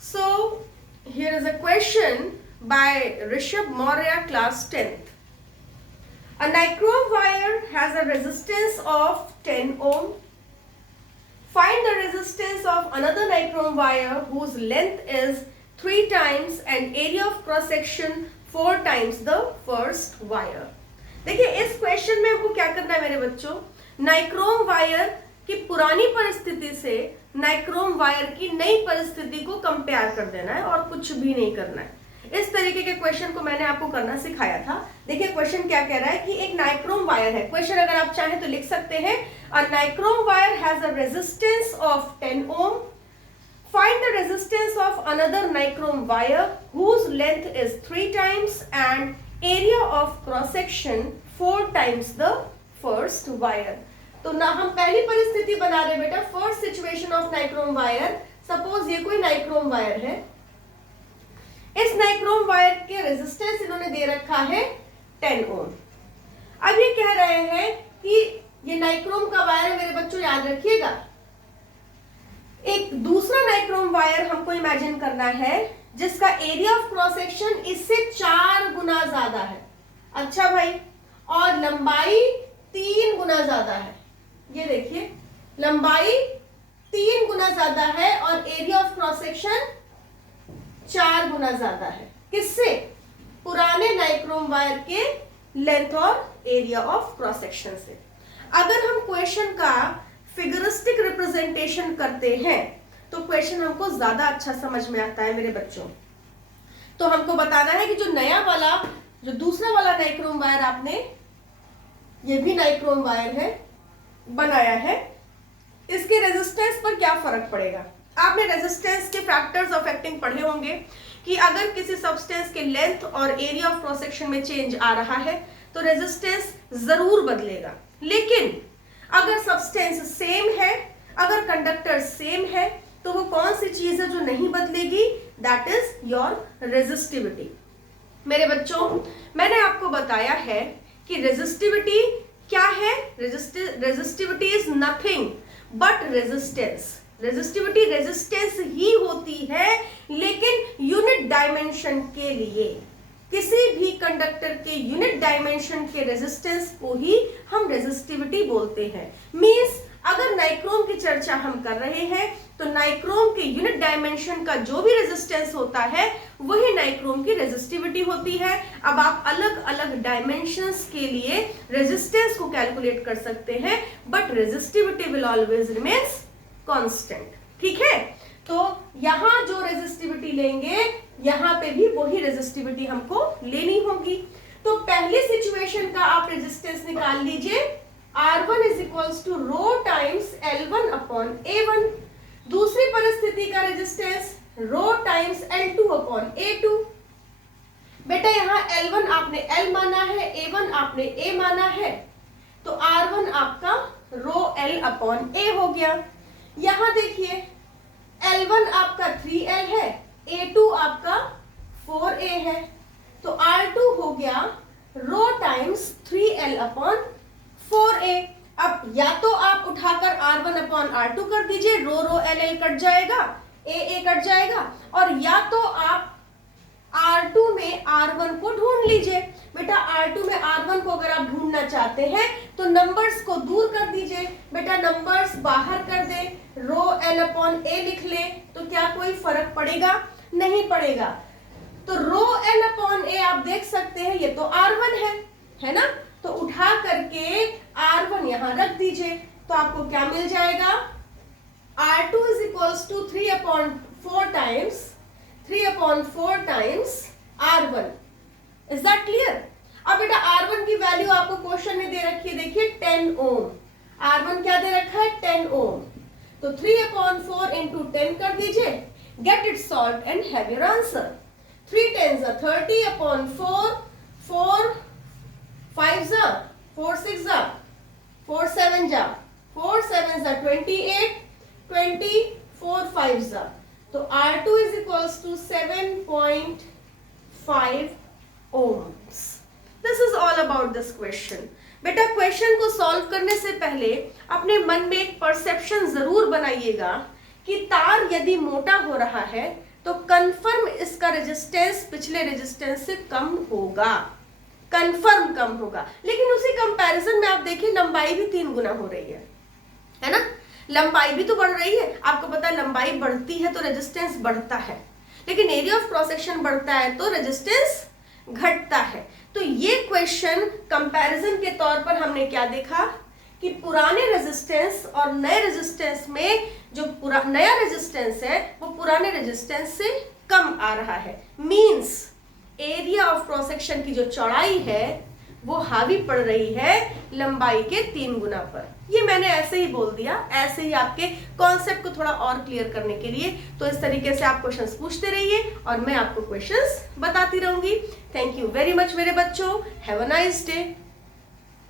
So here is a question by Rishabh Maurya, class 10th. A nichrome wire has a resistance of 10 ohm. Find the resistance of another nichrome wire whose length is 3 times and area of cross section 4 times the first wire. देखिए इस question में हमको क्या करना है मेरे बच्चों, nichrome wire की पुरानी परिस्थिति से नाइक्रोम वायर की नई परिस्थिति को कंपेयर कर देना है और कुछ भी नहीं करना है। इस तरीके के क्वेश्चन को मैंने आपको करना सिखाया था। देखिए क्वेश्चन क्या कह रहा है कि एक नाइक्रोम वायर है। क्वेश्चन अगर आप चाहें तो लिख सकते हैं, a nichrome wire has a resistance of 10 ohm. Find the resistance of another nichrome wire whose length is 3 times and area of cross section 4 times the first wire. तो ना हम पहली परिस्थिति बना रहे बेटा, first situation of nichrome wire. Suppose ये कोई नाइक्रोम वायर है, इस नाइक्रोम वायर के रेजिस्टेंस इन्होंने दे रखा है 10 ओम। अब ये कह रहे हैं कि ये नाइक्रोम का वायर मेरे बच्चों याद रखिएगा। एक दूसरा नाइक्रोम वायर हमको इमेजिन करना है जिसका एरिया ऑफ क्रॉस सेक्शन इससे 4 गुना ज्यादा है। अच्छा भाई, और लंबाई 3 गुना ज्यादा है। ये देखिए लंबाई 3 गुना ज्यादा है और एरिया ऑफ क्रॉस सेक्शन 4 गुना ज्यादा है। किससे? पुराने नाइक्रोम वायर के लेंथ और एरिया ऑफ क्रॉस सेक्शन से। अगर हम क्वेश्चन का फिगरिस्टिक रिप्रेजेंटेशन करते हैं तो क्वेश्चन हमको ज्यादा अच्छा समझ में आता है मेरे बच्चों। तो हमको बताना है कि जो नया वाला, जो दूसरा वाला नाइक्रोम वायर आपने, ये भी नाइक्रोम वायर है, बनाया है, इसके रेजिस्टेंस पर क्या फर्क पड़ेगा। आपने रेजिस्टेंस के फैक्टर्स अफेक्टिंग पढ़े होंगे कि अगर किसी सब्सटेंस के लेंथ और एरिया ऑफ क्रॉस सेक्शन में चेंज आ रहा है तो रेजिस्टेंस जरूर बदलेगा। लेकिन अगर सब्सटेंस सेम है, अगर कंडक्टर सेम है, तो वो कौन सी चीज है जो नहीं बदलेगी? That is your resistivity. मेरे बच्चों, मैंने आपको बताया है कि रेजिस्टिविटी क्या है। Resistivity is nothing but resistance. Resistivity resistance ही होती है, लेकिन यूनिट डायमेंशन के लिए। किसी भी कंडक्टर के यूनिट डायमेंशन के रेजिस्टेंस को ही हम रेजिस्टिविटी बोलते हैं। मींस अगर नाइक्रोम की चर्चा हम कर रहे हैं तो नाइक्रोम के यूनिट डायमेंशन का जो भी रेजिस्टेंस होता है वही नाइक्रोम की रेजिस्टिविटी होती है। अब आप अलग अलग डायमेंशंस के लिए रेजिस्टेंस को कैलकुलेट कर सकते हैं, but resistivity will always remains constant. ठीक है, तो यहां जो रेजिस्टिविटी लेंगे यहां पे भी वही रेजिस्टिविटी हमको लेनी होगी। तो पहली सिचुएशन का आप रेजिस्टेंस निकाल लीजिए, R1 is equals to rho times L1 upon A1। दूसरी परिस्थिति का रेजिस्टेंस रो टाइम्स L2 अपॉन A2। बेटा यहाँ L1 आपने L माना है, A1 आपने A माना है, तो R1 आपका रो L अपॉन A हो गया। यहां देखिए L1 आपका 3L है, A2 आपका 4A है, तो R2 हो गया रो टाइम्स 3L अपॉन 4A। अब या तो आप उठाकर R1 अपॉन R2 कर दीजिए, रो रो LL कट जाएगा, AA कट जाएगा, और या तो आप R2 में R1 को ढूंढ लीजिए। बेटा R2 में R1 को अगर आप ढूंढना चाहते हैं तो नंबर्स को दूर कर दीजिए। बेटा नंबर्स बाहर कर दे, रो L अपॉन A लिख ले, तो क्या कोई फर्क पड़ेगा? नहीं पड़ेगा। तो रो L अपॉन A आप देख सकते हैं, ये तो R1 है ना, तो उठा करके R1 यहां रख दीजिए, तो आपको क्या मिल जाएगा? R2 is equals to 3 upon 4 times R1। Is that clear? अब बेटा R1 की वैल्यू आपको क्वेश्चन में दे रखी है, देखिए 10 ओम। R1 क्या दे रखा है? 10 ओम। तो 3 अपॉन 4 इंटू 10 कर दीजिए, get it solve and have your answer. 3 10s are 30 upon 4, 4 5s are 4 6s are 4 7s are 4 7s are 28, 20 4 5s are, तो R2 is equals to 7.5 ohms. This is all about this question. बेटा question को solve करने से पहले अपने मन में एक परसेप्शन जरूर बनाइएगा कि तार यदि मोटा हो रहा है तो कंफर्म इसका रेजिस्टेंस पिछले रेजिस्टेंस से कम होगा, कंफर्म कम होगा। लेकिन उसी कंपैरिजन में आप देखिए लंबाई भी 3 गुना हो रही है ना, लंबाई भी तो बढ़ रही है। आपको पता है लंबाई बढ़ती है तो रेजिस्टेंस बढ़ता है, लेकिन एरिया ऑफ क्रॉस सेक्शन बढ़ता है तो रेजिस्टेंस घटता है। तो ये क्वेश्चन कंपैरिजन के तौर पर हमने क्या देखा कि पुराने रेजिस्टेंस और नए रेजिस्टेंस में जो नया रेजिस्टेंस है वो पुराने रेजिस्टेंस से कम आ रहा है। Means area of cross section की जो चौड़ाई है वो हावी पड़ रही है लंबाई के 3 गुना पर। ये मैंने ऐसे ही बोल दिया, ऐसे ही आपके कॉन्सेप्ट को थोड़ा और क्लियर करने के लिए। तो इस तरीके से आप क्वेश्चंस पूछते रहिए और मैं आपको क्वेश्चंस बताती रहूंगी। थैंक यू वेरी मच मेरे बच्चों, हैव अ नाइस डे।